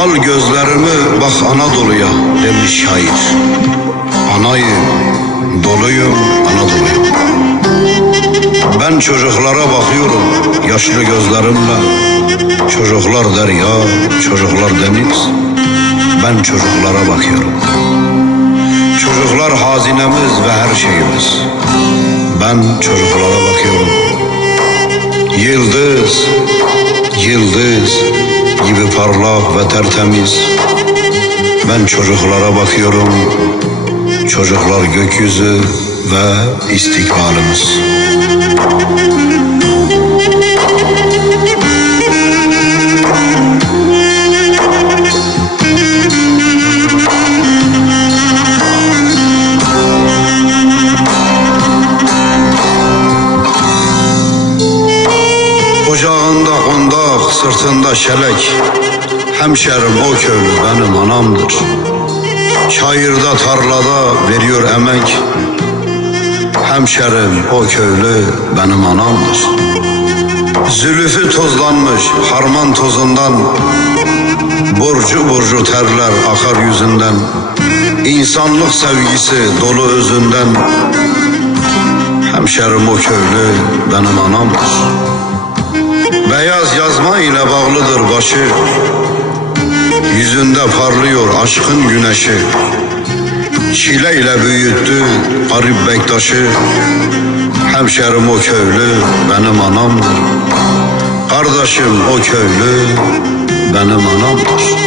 Al gözlerimi bak Anadolu'ya demiş şair. Anayım, doluyum, Anadolu'yum. Ben çocuklara bakıyorum yaşlı gözlerimle. Çocuklar derya, çocuklar deniz. Ben çocuklara bakıyorum. Çocuklar hazinemiz ve her şeyimiz. Ben çocuklara bakıyorum. Yıldız, yıldız gibi parlak ve tertemiz. Ben çocuklara bakıyorum. Çocuklar gökyüzü ve istikbalimiz. Ocağında kondak, sırtında şelek. Hemşerim o köylü benim anamdır. Çayırda, tarlada veriyor emek. Hemşerim o köylü benim anamdır. Zülüfü tozlanmış harman tozundan, borcu terler akar yüzünden. İnsanlık sevgisi dolu özünden. Hemşerim o köylü benim anamdır. Beyaz yazma ile bağlıdır başı. Yüzünde parlıyor aşkın güneşi. Çile ile büyüttü garip bektaşı. Hemşerim o köylü benim anamdır. Kardeşim o köylü benim anamdır.